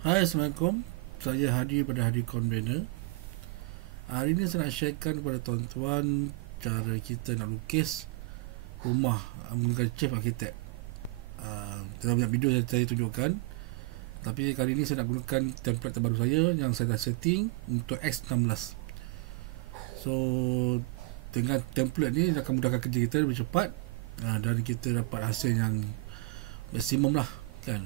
Hai, Assalamualaikum. Saya Hadi pada Hadi Convener. Hari ini saya nak sharekan kepada tuan-tuan cara kita nak lukis rumah menggunakan Chief Architect. Dalam banyak video saya tunjukkan, tapi kali ini saya nak gunakan template terbaru saya yang saya dah setting untuk X16. So dengan template ni akan mudahkan kerja kita lebih cepat, dan kita dapat hasil yang maksimum lah, kan,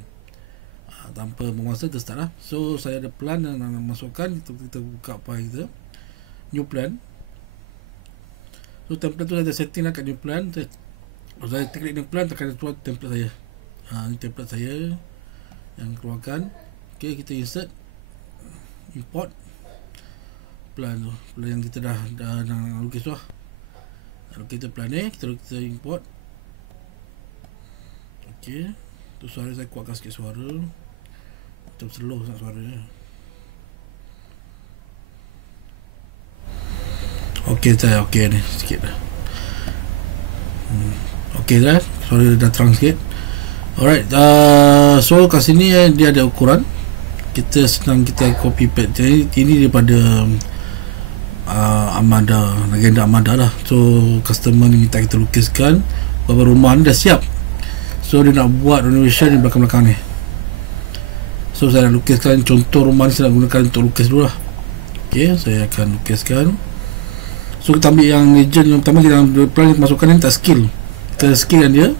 tanpa memaksa kita start lah. So saya ada plan yang nak masukkan. Kita buka file kita, new plan. So template tu saya dah setting lah kat new plan. Saya klik new plan, akan keluar template saya. Ini template saya yang keluarkan. Ok, kita insert, import plan tu, plan yang kita dah nak lukis tu lah. Kita plan ni, kita import. Ok, tu suara saya kuatkan sikit suara, macam slow sangat suaranya. Ok, saya ok ni sikit dah. Ok dah, suara dah terang sikit. Alright, so kat sini dia ada ukuran. Kita senang kita copy paste. Jadi ini daripada Amada, legenda Amada lah. So customer ni minta kita lukiskan beberapa rumah ni dah siap. So dia nak buat renovation di belakang-belakang ni. So saya nak lukiskan contoh rumah ni, saya nak gunakan untuk lukis dulu lah. Ok, saya akan lukiskan. So kita ambil yang legend yang pertama, kita plan masukkan ni, tak skill. Kita skillkan dia,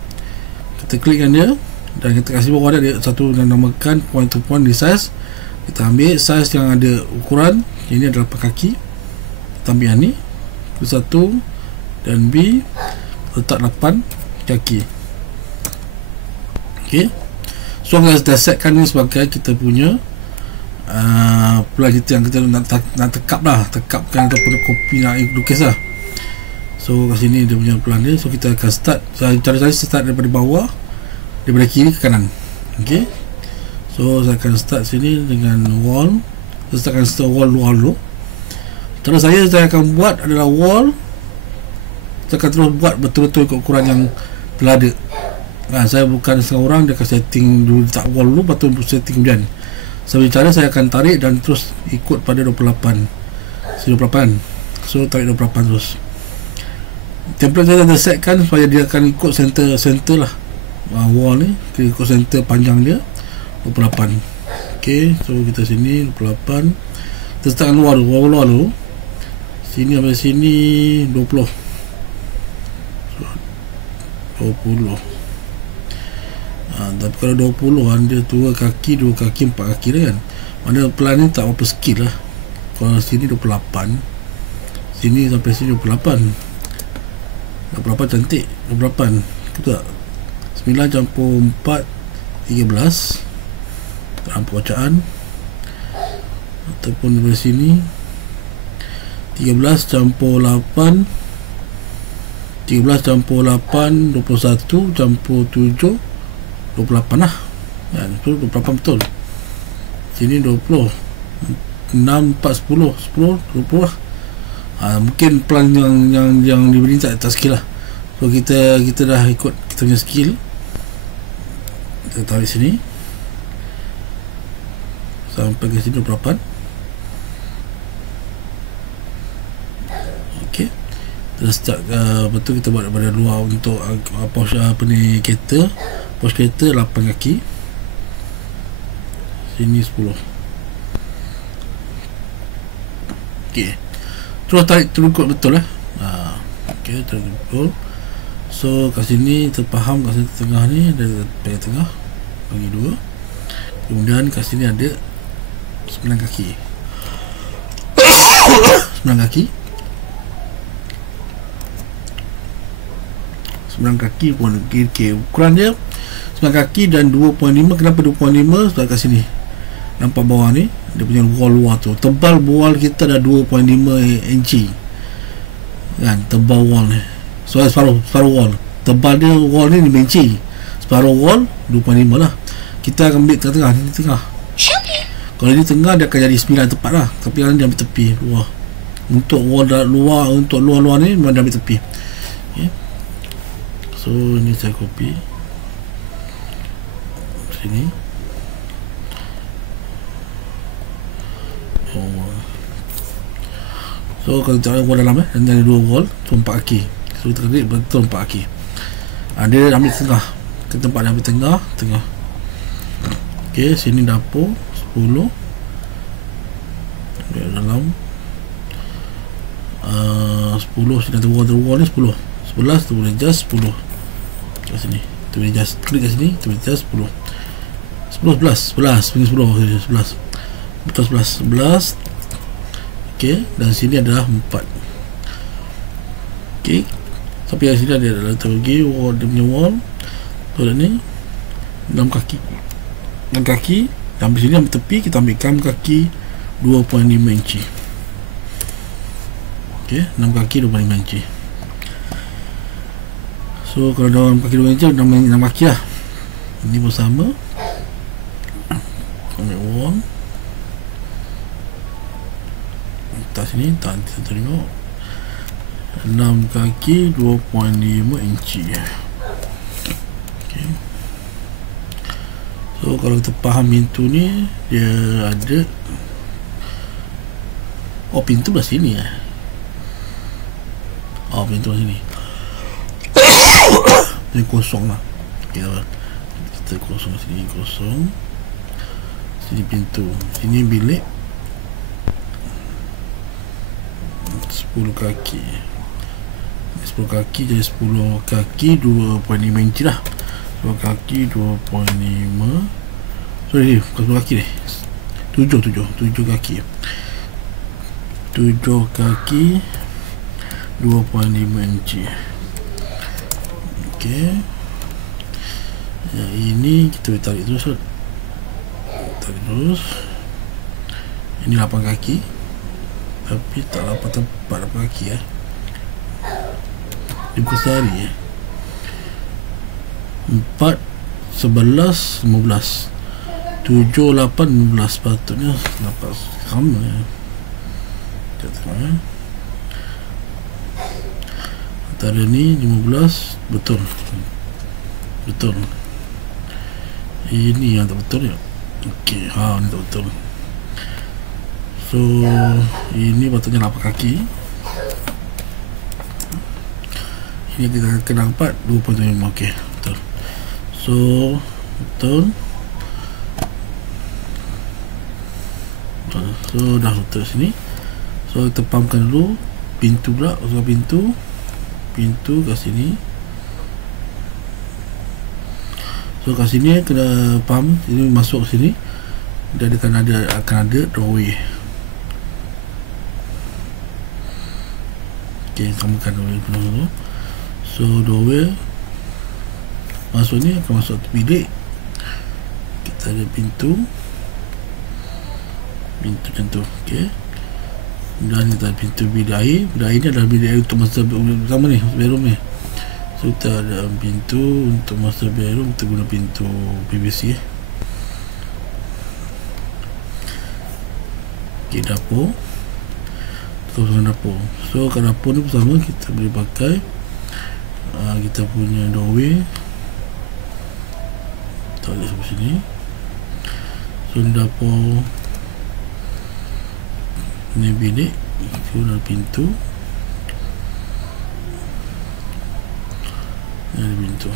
kita klikkan dia, dan kita kasih bawah ada satu yang namakan point to point resize. Kita ambil size yang ada ukuran. Ini adalah 8 kaki. Kita ambil yang ni, satu, dan B letak 8 kaki. Ok, so kita dah setkan ni sebagai kita punya plan kita yang kita nak tekap lah, tekapkan ataupun kopi nak lukis lah. So kat sini dia punya plan dia. So kita akan start, cara saya start daripada bawah, daripada kiri ke kanan. Ok, so saya akan start sini dengan wall. Saya akan start wall luar dulu. Cara saya akan buat adalah wall, saya akan terus buat betul-betul ikut ukuran yang telah ada. Saya bukan setengah orang, dia akan setting dulu, tak wall dulu, lepas tu setting kemudian. Sebab cara saya akan tarik dan terus ikut pada 28. So 28, so tarik 28 terus. Template saya dah setkan supaya dia akan ikut center lah, wall ni ikut center panjang dia 28. Ok, so kita sini 28. Kita startkan luar dulu, sini sampai sini 20. So 20. Tapi kalau 20 ada 2 kaki, 4 kaki dah, kan. Mana plan ni tak apa skill lah. Kalau sini 28, sini sampai sini 28 cantik. 28 betul tak? 9 campur 4 13 dalam bacaan, ataupun dari sini 13 campur 8 21 campur 7 28 lah, kan? Betul, 28 betul. Sini 20, 6, 4, 10 20 lah. Mungkin plan yang diberi tak skill lah. So kita dah ikut kita punya skill. Kita tarik sini sampai ke sini 28. Ok, kita start betul, kita buat daripada luar untuk apa ni, kereta, pos kereta 8 kaki, sini 10. Ok, terus tarik terukut betul lah. Ok, terukut. So kat sini kita faham, kat sini tengah ni ada bahagian tengah, bagi 2. Kemudian kat sini ada 9 kaki 9 kaki 9 kaki pun okay. Ukuran dia 9 kaki dan 2.5. Kenapa 2.5? Sebab kat sini nampak bawah ni dia punya wall luar tu, tebal wall kita dah 2.5 inci, kan, tebal wall ni. So separuh wall, tebal dia wall ni 5 inci, separuh wall 2.5 lah. Kita akan ambil tengah-tengah ni, tengah. Kalau ni tengah dia akan jadi 9 tepat lah, tapi kalau dia ambil tepi luar. Untuk wall luar, untuk luar-luar ni memang dia ambil tepi. Okay. So ni saya copy sini. So kalau kita wall dalam dan ada 2 wall, so 4 kaki. So kita klik betul 4 kaki. Dia ambil tengah, ke tempat dia ambil tengah. Okey, sini dapur 10. Dia dalam 10 sini ada wall ni 10. 11 tu boleh adjust 10. Kat sini. Tu boleh adjust, klik kat sini, tu boleh adjust 10. 11 pilih 10. Betul 11. Okey, dan sini adalah 4. Okey. Sampai kat sini ada tu lagi wall, dia punya wall. Tu ni 6 kaki. 6 kaki. Ambil sini, ambil tepi, kita ambilkan kaki 2.5 inci. Okey, 6 kaki 2.5 inci. So kalau dalam kaki 2 inci 6 kaki lah. Ini pun sama. Ambil wall. Atas sini tak kita tengok 6 kaki 2.5 inci. Okay. So kalau kita faham pintu ni, dia ada pintu belah sini pintu belah sini. Ini kosong lah. Okay, kita kosong sini, kosong. Sini pintu, sini bilik 10 kaki. 10 kaki jadi 10 kaki 2.5 inci lah. 10 kaki 2.5. Sorry, bukan 10 kaki ni. 7 kaki. 7 kaki 2.5 inci. Okey. Yang ini kita boleh tarik terus. Ini 8 kaki. Tapi tak dapat tempat 8 kaki Dia bukan sehari 4, 11, 15 7, 8, 15. Sepatutnya dapat sama kita tengok antara ni 15. Betul. Ini yang tak betul ya. Okey, ni tak betul. So ini patutnya 8 kaki. Ini kita kena 4 2.5. Okey, betul. So betul. So dah betul sini. So kita pahamkan dulu pintu pula. So pintu kat sini. So kat sini kena faham, ini masuk sini dia akan ada doorway. Okey, samakan doorway dulu. So doorway masuk ni akan masuk bilik. Kita ada pintu macam tu. Okey, dan kita ada pintu bilik air. Bilik air ni adalah bilik air untuk master bersama ni, bedroom ni. So kita ada pintu untuk master bedroom, kita guna pintu PVC. Okey, dapur. Dengan dapur. So kat dapur ni bersama kita boleh pakai kita punya doorway. Kita ada sampai sini. So dapur ni bilik. So ada pintu. Ni ada pintu.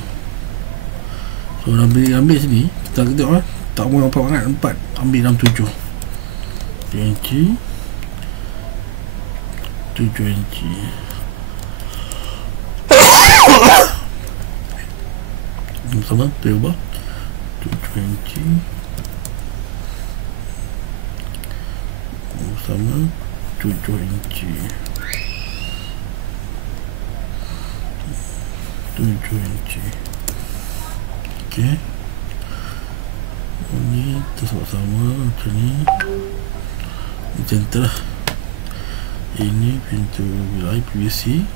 So ambil sini. Kita tengok tak mau nampak sangat. 4 ambil dalam 7 inci. 7 inci. Ini sama, dia ubah 7 inci sama 7 inci. 7 inci. Okey, ini sama-sama macam ni. Macam tu lah. Ini pintu bilik PVC.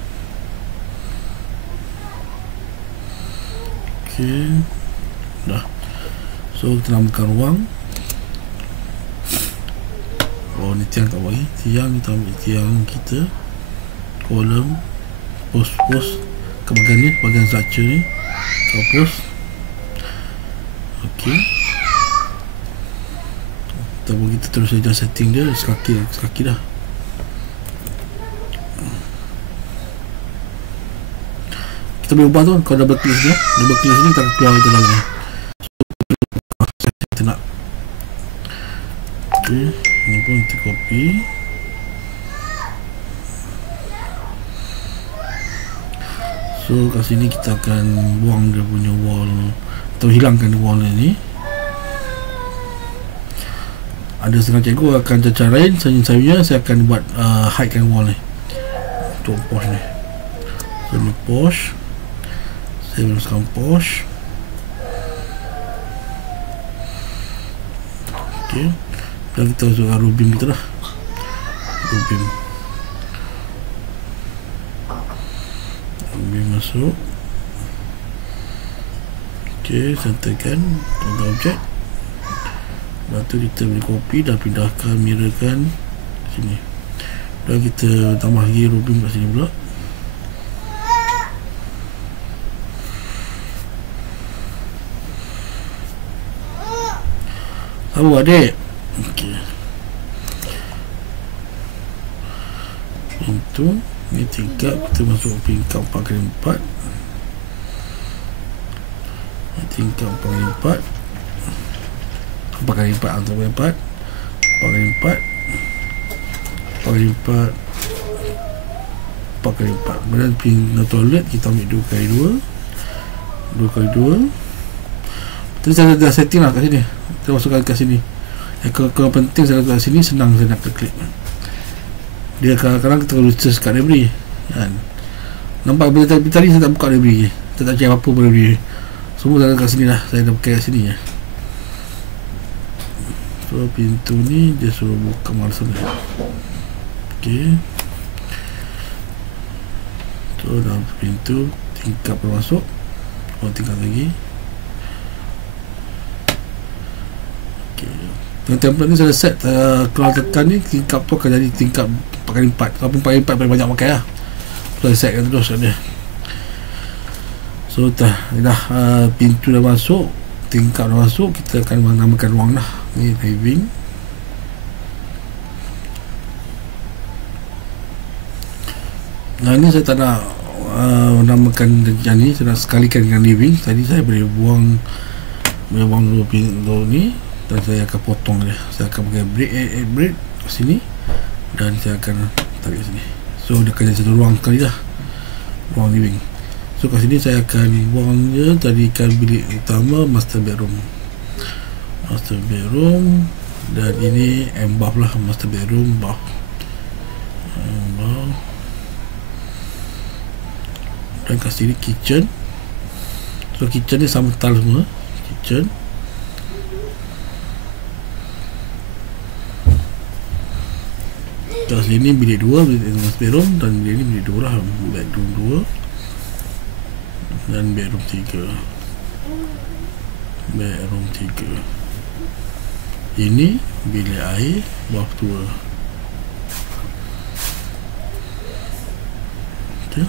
Okey, dah. So kita namakan ruang. Ni tiang tak bagi. Tiang kita ambil tiang kita. Kolom, pos ke bahagian ni, bahagian structure ni. Pos. Okey. Kita terus saja setting dia sekaki dah. kita boleh ubah tu. Kalau double click sini, double click sini kita akan keluar itu lagu. Kita nak ini pun kita copy. So kat sini kita akan buang dia punya wall atau hilangkan wall ni. Ada setengah cikgu akan cacar lain, saya akan buat hidekan wall ni untuk posh ni. So ni posh, saya masukkan posh. Ok, dan kita masukkan rubim kita lah. Rubim masuk. Ok, sertakan tanda objek. Lepas tu kita boleh copy dan pindahkan, mirrorkan sini. Dan kita tambah lagi rubim kat sini pula. Sama adik. Okey. Pintu ni tingkap, kita masuk tingkap 4x4. Tingkap 4x4. 4x4 atau 4x4. 4x4. 4x4. 4x4. Kemudian pintu toilet kita ambil 2x2. 2x2. Tadi saya dah setting lah kat sini. Kita masukkan kat sini. Kalau penting saya letak kat sini, senang saya nak klik. Dia kadang-kadang kita perlu search kat library kan. Nampak tadi saya tak buka library, saya tak cari apa-apa pun library. Semua saya kat sini lah. Saya dah pakai kat sini ya. So pintu ni dia suruh buka mana sana. Ok, so dalam pintu tingkap masuk. Tingkap lagi. Dengan template ni saya set kalau tekan ni tingkap tu akan jadi tingkap 4x4. Kalau 4x4 paling banyak pakai lah. So saya setkan terus dia. So dah pintu dah masuk, tingkap dah masuk, kita akan menamakan ruang lah. Ni living. Nah ni saya tak nak namakan yang ni, saya nak sekalikan dengan living. Tadi saya boleh buang dulu pintu ni. Dan saya akan potong dia. Saya akan pakai break ke sini. Dan saya akan tarik sini. So dia akan jadi satu ruang sekali lah. Ruang living. So kat sini saya akan buang je. Jadikan bilik utama master bedroom. Master bedroom. Dan ini bath lah. Master bedroom bath. Bath. Dan kat sini kitchen. So kitchen ni sama tile semua. Kitchen. Kat sini bilik 2, bilik bedroom. Dan bilik ni bilik 2 lah. Bedroom 2 dan bedroom 3. Bedroom 3. Ini bilik air bawah 2. Okay.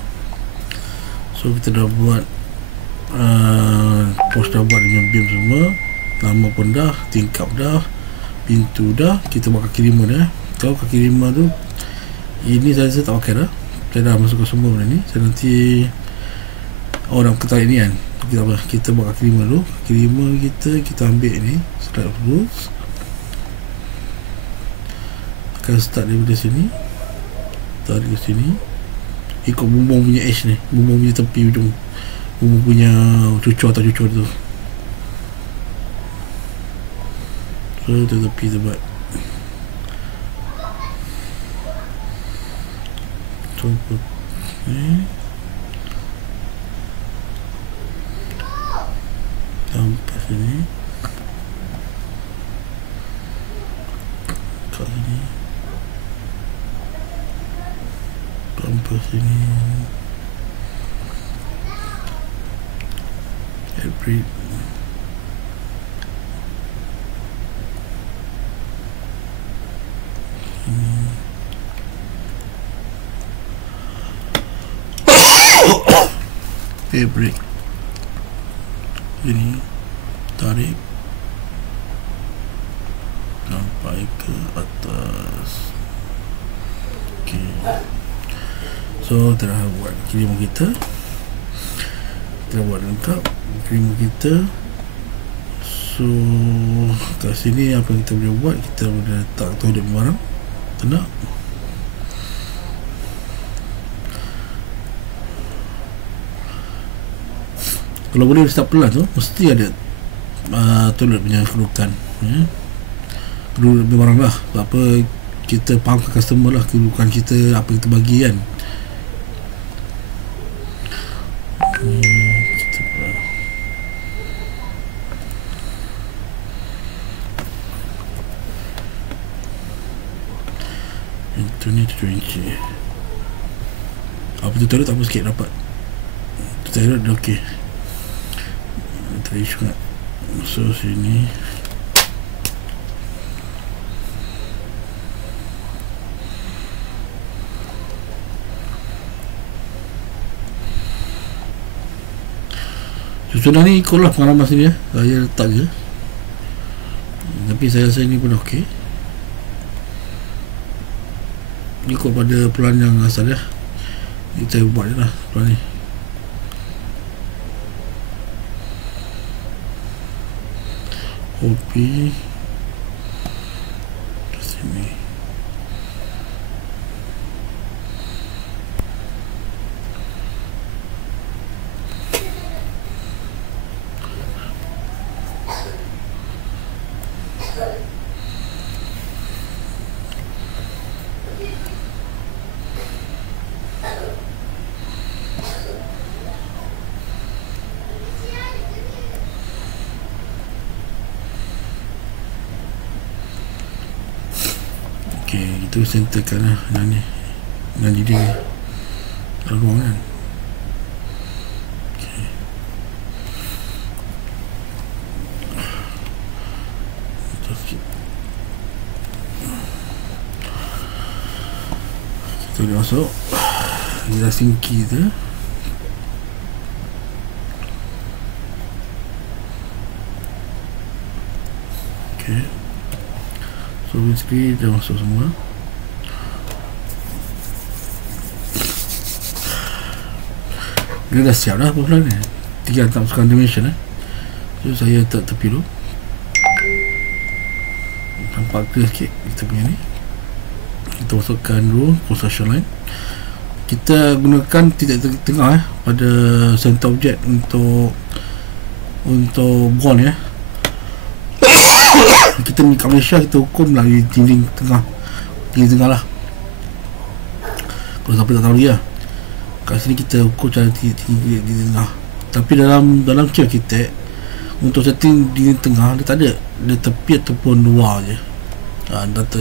So kita dah buat post dah buat dengan beam semua. Nama pun dah, tingkap dah, pintu dah. Kita buat kaki lima dah. Kalau kaki lima tu ini saya tak pakai dah. Saya dah masukkan semua benda ni. Saya nanti orang ketahui ni kan. Kita buat kaki lima dulu. Kaki lima kita ambil ni, slide of rules. Akan start daripada sini, tarik ke sini, ikut bumbung punya edge ni, bumbung punya tepi ujung, bumbung punya cucur atau cucur tu. So tu tepi tu buat. Cuba ni sampai sini, kat sini sampai sini. Every fabric ini tarik sampai ke atas. Ok, so telah buat kirim kita. kita buat lengkap creamer kita. So kat sini apa yang kita boleh buat, kita boleh letak toilet barang, tak nak. Kalau boleh start pelan tu mesti ada toilet punya kedudukan, ya. Kedudukan barang lah. Sebab apa, kita faham ke customer lah kedudukan kita, apa kita bagi kan. Itu ni 7 inci. Apa tu toilet tak apa sikit dapat. Toilet dah okey. Tak isu nak. So sini susunan ni ikutlah pengalaman sini ya. Saya letak je. Tapi saya rasa ni pun okey. Ikut pada plan yang asal ya. Kita buat je lah plan ni. Kopi ke sini. Okey, itu centerkan lah dengan ni, dengan dinding ni, dalam ruang kan. Okey, kita boleh masuk kita sinki tu. Okey, so windscreen dah masuk semua. Dia dah siap dah apa plan ni. Tinggal tak masukkan dimension So saya letak tepi dulu. Nampak clear sikit kita punya ni. Kita masukkan dulu construction line. Kita gunakan titik tengah pada center object untuk bond ya. Kita ni kat Malaysia kita hukum melalui dinding tengah lah. Kalau siapa tak tahu dia, kat sini kita ukur cara tinggi di tengah. Tapi dalam chip kita untuk setting di tengah dia tak ada, dia tepi ataupun luar je. Data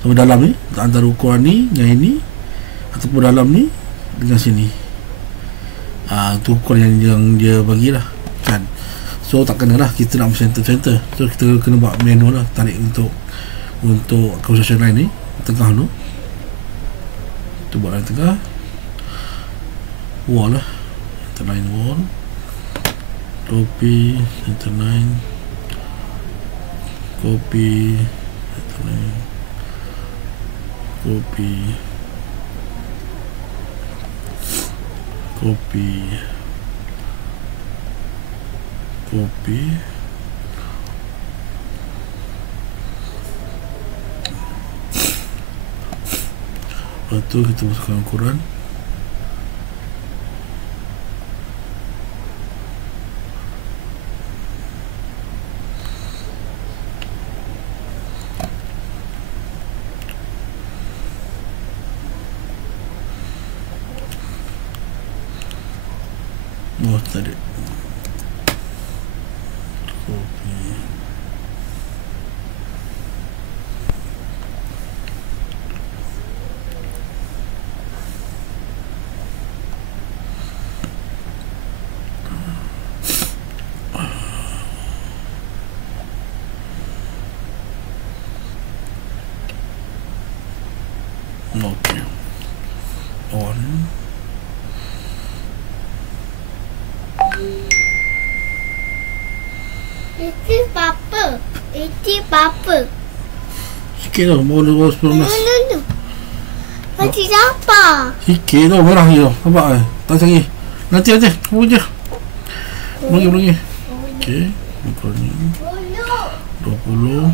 sama dalam ni antara ukuran ni dengan ini, ataupun dalam ni dengan sini. Tu ukuran yang dia bagilah kan. So tak kena lah kita nak center. So kita kena buat manual lah, tarik untuk construction line ni tengah tu. Kita buat line tengah, wall lah, center line wall, copy center line, copy center line, copy lepas tu kita masukkan ukuran. Oh tak ada. Okay. On. Itu papa. Sikit tau, bawa 19. Mati siapa? Sikit tau, merah je tau. Nampak tak? Tak canggih. Nanti, kamu je. Belum. Okey, ukurnya 20.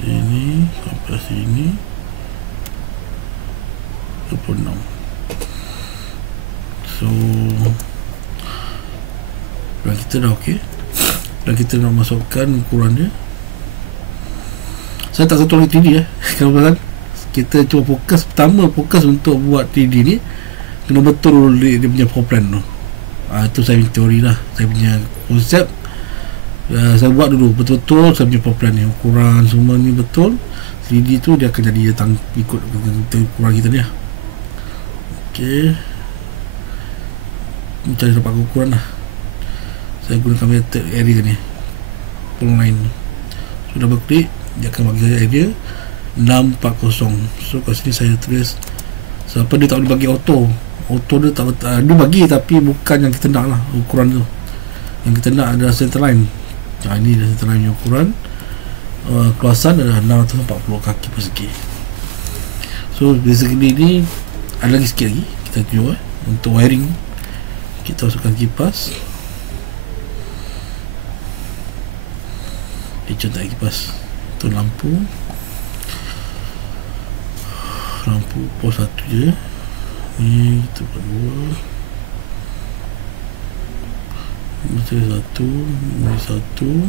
Sini sampai sini 26. So dan kita dah okey. Dan kita nak masukkan ukuran dia. Saya tak satu lagi 3D kalau pasal kita cuba fokus untuk buat 3D ni kena betul dia punya floor plan tu. Itu saya punya teori lah, saya punya konsep. Saya buat dulu betul-betul saya punya floor plan ni, ukuran semua ni betul. 3D tu dia akan jadi datang ikut ukuran kita ni lah. Okey, cari dapat ukuran lah. Saya gunakan method area ni, pull line. Sudah berklik, dia akan bagi saya area 640. So kat sini saya tulis siapa dia tak boleh bagi auto dia tak dia bagi, tapi bukan yang kita nak lah ukuran tu. Yang kita nak adalah center line. Ini adalah center line ukuran. Keluasan adalah 640 kaki persegi. So basically ni ada lagi sikit lagi kita tunjuk untuk wiring. Kita masukkan kipas. Contoh kipas tu, lampu pos 1 je. Ni kita buat 2. Ini 1, ini 1,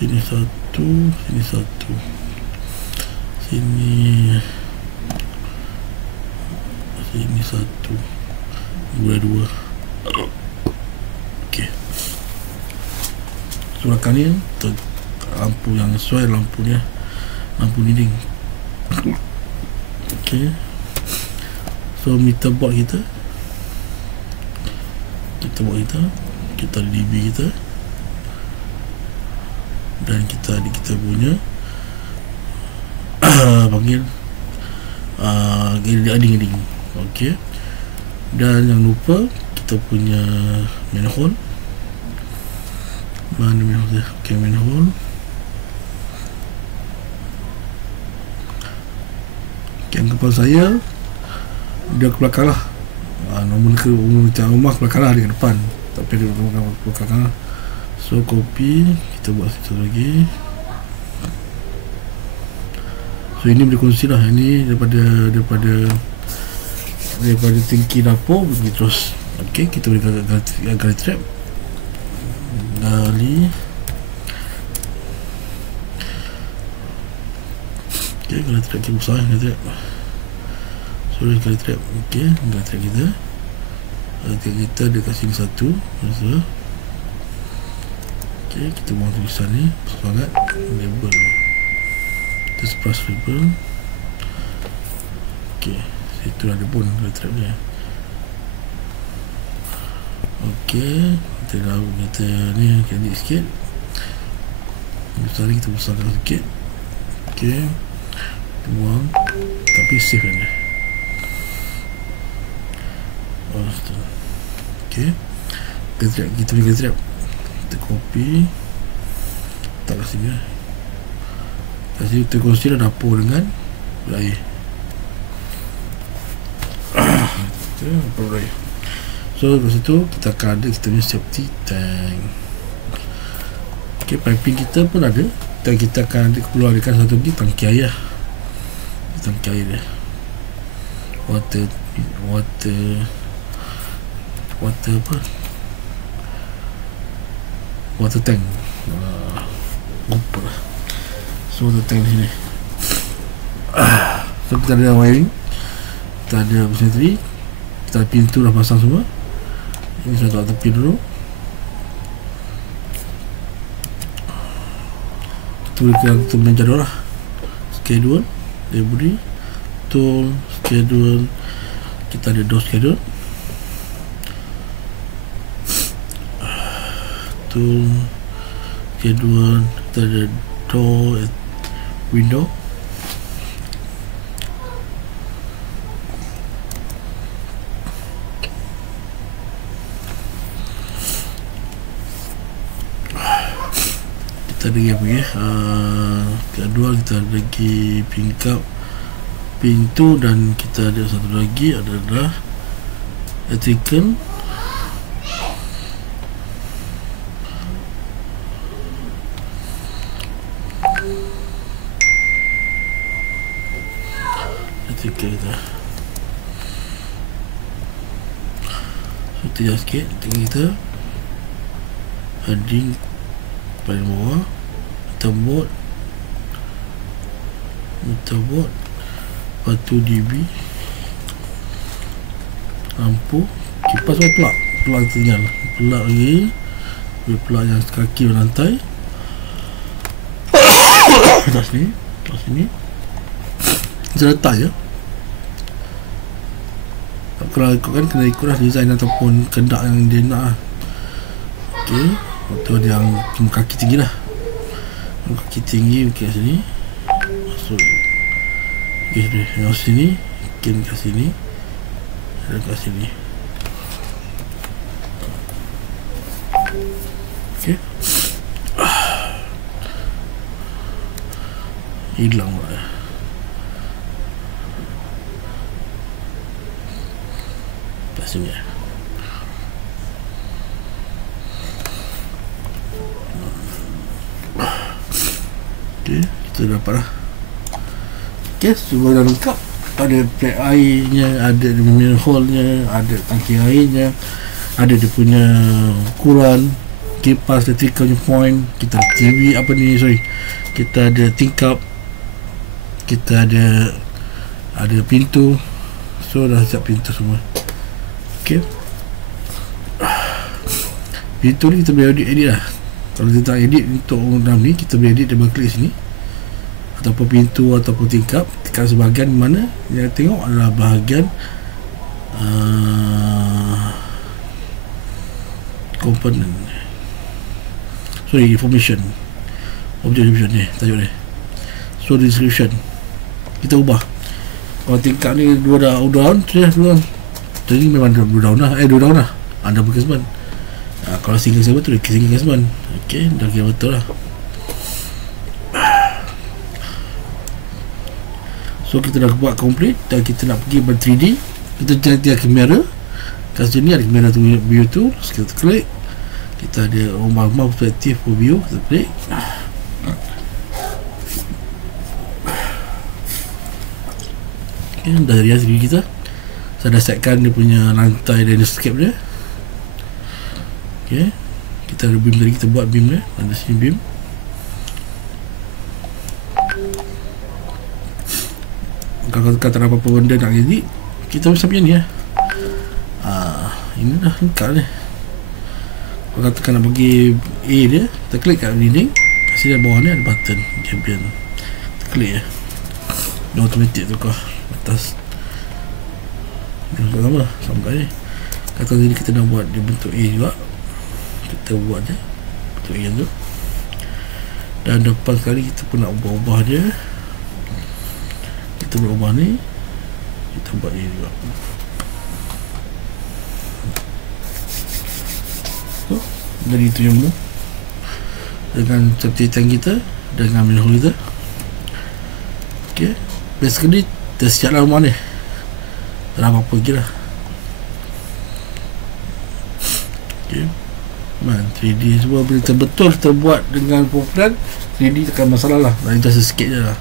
sini 1, sini 1, sini 1, boleh 2. Okey, belakang ni lampu yang sesuai, lampunya lampu dinding. Okey, so meter board kita ada dB kita, dan kita ada kita punya panggil ading. Okey, dan jangan lupa kita punya manhole. Mana manhole dia? Okey, manhole. Anggapan saya dia ke belakang lah. Nombor rumah ke belakang lah, dia ke depan, tapi dia ke belakang lah. So copy, kita buat satu lagi. So ini boleh kongsi lah. Ini daripada tingki dapur pergi terus. Okey, kita boleh gali trap, gali. Okey, gali trap kita besar, gali trap. Sorry, gali trap. Okey, gali trap kita. Kita dekat sini 1. Okey, kita buang tulisan ni sangat label. Kita plus label. Okey, situ ada pun gali trap dia. Okey, kita ni edit sikit. Besar kita besarkan sikit. Okey, buang, tapi save kan dia. Okey, kita boleh trap, kita copy, tak kat sini lah. Kat sini kita kongsi lah dapur dengan air. Dapur air. So lepas tu kita akan ada kita punya safety tank. Okey, piping kita pun ada, dan kita akan ada keluarkan satu lagi tangki air. Tangki air dia, water apa, water tank. Lupa lah. So water tank di sini. So kita ada wiring, kita ada bateri, kita ada pintu dah pasang semua. Ini saya tak tepi dulu. Kita boleh jadual lah, schedule, delivery, tool, schedule. Kita ada door schedule, tool, schedule. Kita ada door, window. Kita ada apa ya? Kedua kita ada lagi pingkap, pintu, dan kita ada satu lagi adalah electrical Stiker kita. So tinggal sikit. Tinggal kita heading paling bawah. Motherboard. Lepas tu DB. Lampu. Kipas semua pelak. Pelak kita tinggal. Pelak lagi. Pelak yang kaki berlantai. Atas sini. Atas sini. Kita letak je. Kalau ikutkan kena ikutlah design ataupun kendak yang dia nak lah. Okay. Lepas tu ada yang kaki tinggi lah. Kaki tinggi mungkin kat sini. Masuk. Okay, yang sini mungkin kat sini. Dan kat sini. Okay. Hilang lah. Kat sini. Okay, kita dapat lah. Okay, semua dah lengkap. Ada plate airnya, ada mineral hole-nya, ada tangki airnya, ada dia punya ukuran, kipas, electrical point, kita TV apa ni, kita ada tingkap, kita ada pintu. So dah siap pintu semua. Okay, pintu ni kita boleh edit lah. Kalau kita tak edit untuk dalam ni, kita boleh edit double klik sini, ataupun pintu ataupun tingkap sebahagian mana yang tengok adalah bahagian component, information, object description ni tajuk ni. So description kita ubah. Kalau tingkap ni 2 daun jadi memang 2 daun lah, 2 daun lah ada casement. Kalau single casement tu single casement. Ok, dah kira betul lah. So kita dah buat complete dan kita nak pergi ber 3D. Kita cari kamera. Kat sini ada kamera tu, view tu. Kita klik. Kita ada rumah perspektif for view. Kita klik. Okay, dah rias diri kita. Saya dah setkan dia punya lantai dan escape dia. Okay, kita ada beam tadi, kita buat beam dia. Ada sini beam. Kalau tak ada apa-apa benda nak edit, kita bisa macam ni ya. Ini dah lengkap ni. Kalau katakan nak bagi A dia, kita klik kat dinding. Kat sini bawah ni ada button champion. Kita klik ya. Dia automatic tukar atas. Yang sama ni. Kata tadi kita nak buat dia bentuk A juga. Kita buat je bentuk A tu. Dan depan sekali kita pun nak ubah-ubah dia. Kita berubah ni, kita buat ni juga. So, jadi itu yang mu dengan certitan kita, dengan menu kita. Ok, basically dah siap lah rumah ni. Tak ada apa-apa lagi lah. Ok, 3D semua betul kita buat dengan program 3D takkan masalah lah. Lain just sikit je lah.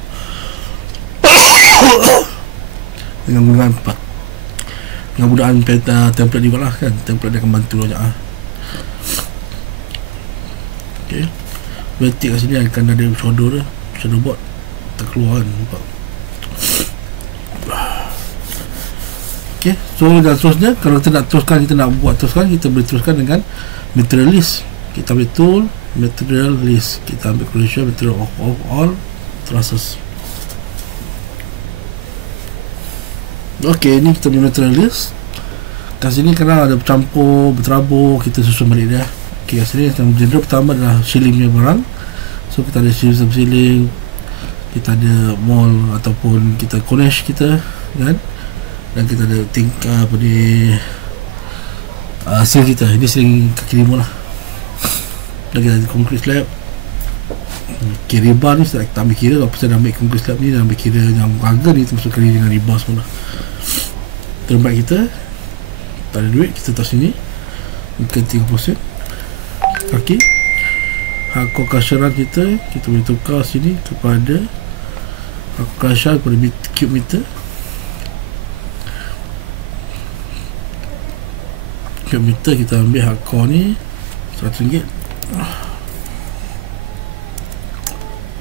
Dengan menggunakan penggunaan template juga lah kan. Template dia akan bantu banyak lah. Ok, vertik kat sini akan ada shadow board tak keluar kan, nampak. Ok, so dan seterusnya kalau kita nak teruskan, kita nak buat teruskan, kita boleh teruskan dengan material list. Kita ambil tool material list, kita ambil collision material of all trusses. Ok, ni kita punya material list. Kat sini kadang ada berterabur, kita susun balik dia. Ok, kat sini yang general pertama adalah ceiling punya barang. So kita ada ceiling, kita ada wall ataupun kita cornice kita kan. Dan kita ada tingkap apa ni, ceiling kita. Ini ceiling kaki 5 lah. Dan kita ada concrete slab. Ok, rebar ni saya tak ambil kira. Apa saya dah ambil concrete slab ni, dah ambil kira yang harga ni termasuk kali dengan rebar semua lah. Terbaik kita tak ada duit, kita taruh sini mungkin 30% kaki. Hardcore kasyaran kita boleh tukar sini kepada hardcore kasyaran kepada cube meter. Cube meter kita ambil hardcore ni RM100.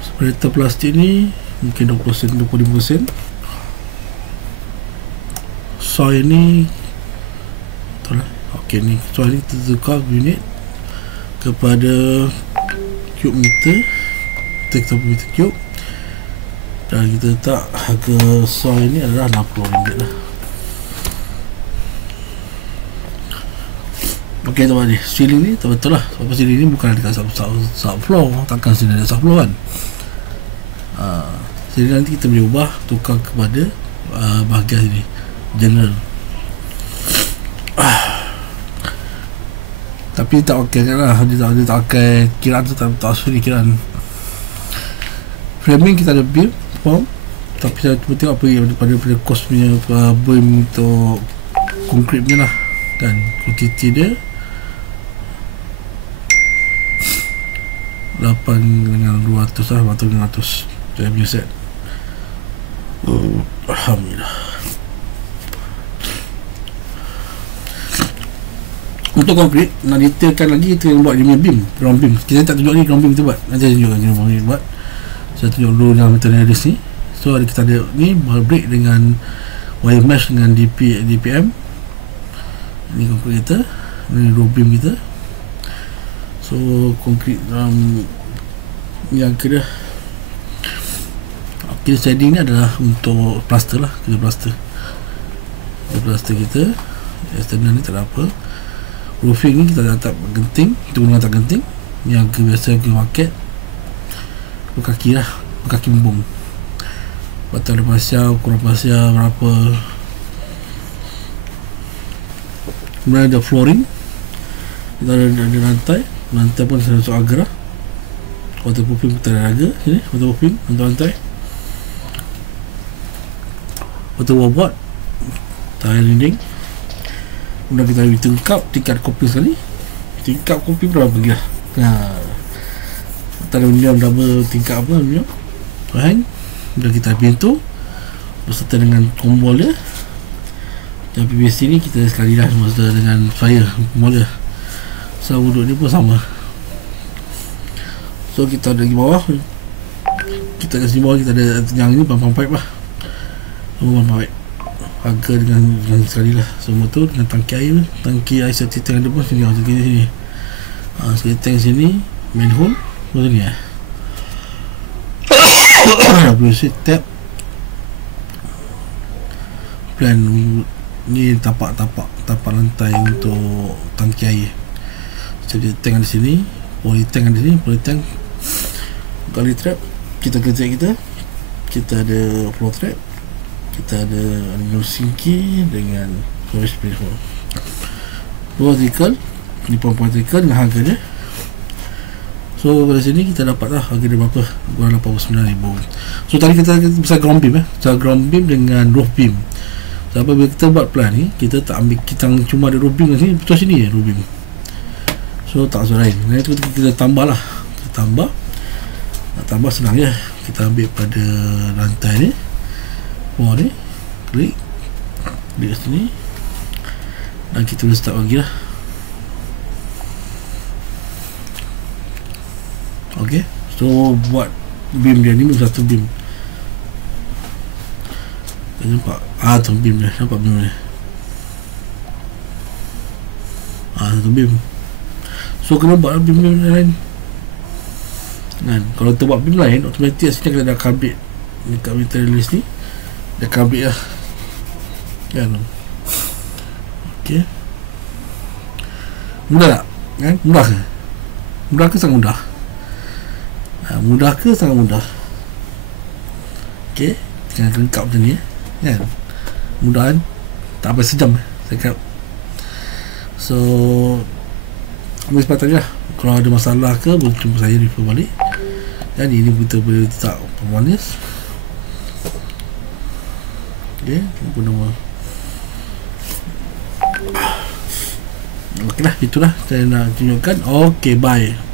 Separator plastik ni mungkin 20 sen, 25 sen. Soil ni betul lah. Ok, ni soil ni kita tukar unit kepada cube meter. Kita meter cube, dan kita letak harga soil ni adalah RM60 lah. Ok tuan ni, ceiling ni tak betul lah. Sebab ceiling ni bukan dekat subfloor. Takkan sini ada subfloor kan. Ceiling nanti kita boleh ubah, tukar kepada bahagian sini general. Tapi tak pakai kan lah. Dia tak pakai kiraan tu, tak asli kiraan. Framing kita ada beam form, tapi saya cuba tengok apa yang pada cost punya beam untuk konkrit punya lah kan. Quantity dia 8 dengan 200 lah, 800 saya punya set. Alhamdulillah. Untuk konkrit nak detailkan lagi, kita buat dia punya beam, ground beam. Kita tak tunjuk ni ground beam kita buat, nanti saya tunjukkan ground beam buat. Saya tunjuk dulu dalam material list ni. So kita ada ni break dengan wire mesh dengan DPM. Ini konkrit kita, ini row beam kita. So konkrit yang kira kita shading ni adalah untuk plaster lah. Kita plaster kita external ni tak ada apa. Roofing ni kita letak genting, kita guna letak genting yang biasa ke market, berkaki lah, berkaki bumbung. Batang ada pasir, ukuran pasir berapa. Kemudian ada flooring, kita ada lantai pun saya masuk agar. Waterproofing kita ada agar sini, waterproofing untuk lantai. Water wallboard, tile dinding. Kemudian kita ambil tingkat kopi sekali. Tingkat kopi berapa lagi lah. Tak ada aluminium double tingkat apa aluminium. Fine. Kemudian kita ambil pintu beserta dengan tombol dia. Dan PVC ni kita sekali lah beserta dengan fire tombol dia. So wuduk ni pun sama. So kita ada di bawah, kita kat sini bawah kita ada yang ni pump pipe lah. Pump pipe harga dengan sekali lah semua tu, dengan tangki air setiap tank ada pun sini, sini sekali tank sini, manhole macam ni WC tap, plan ni tapak lantai untuk tangki air. Jadi tank ada sini, poly tank ada sini, poly tank gully trap, kita kerja kita ada floor trap, kita ada aluminium sinki dengan storage space pun. Dua artikel ni, pompa artikel dengan harga dia. So pada sini kita dapat lah harga dia berapa, kurang 89,000. So tadi kita bisa ground beam cara ground beam dengan roof beam. So apabila kita buat plan ni, kita tak ambil, kita cuma ada roof beam kat sini, betul sini roof beam. So tak usah lain, nah, itu kita tambah lah, nak tambah senang je. Kita ambil pada lantai ni, bawah ni, klik kat sini, dan kita boleh start lagi lah. Ok, so buat beam dia ni satu beam. Kita nampak tu beam dia, nampak beam dia, satu beam. So kena buat beam lain kan. Kalau kita buat beam lain, automatik sini kita ada kabit dekat material list ni, ada kabit lah kan. Ok, mudah tak kan? Mudah ke sangat mudah? Mudah ke sangat mudah? Ok, jangan lengkap macam ni kan. Mudah kan, tak apa, sejam saya kata. So ambil sepatutnya lah. Kalau ada masalah ke, boleh jumpa saya, refer balik. Dan ini kita boleh letak pemanis. Ok, apa nama, ok lah, itulah saya nak tunjukkan. Ok, bye.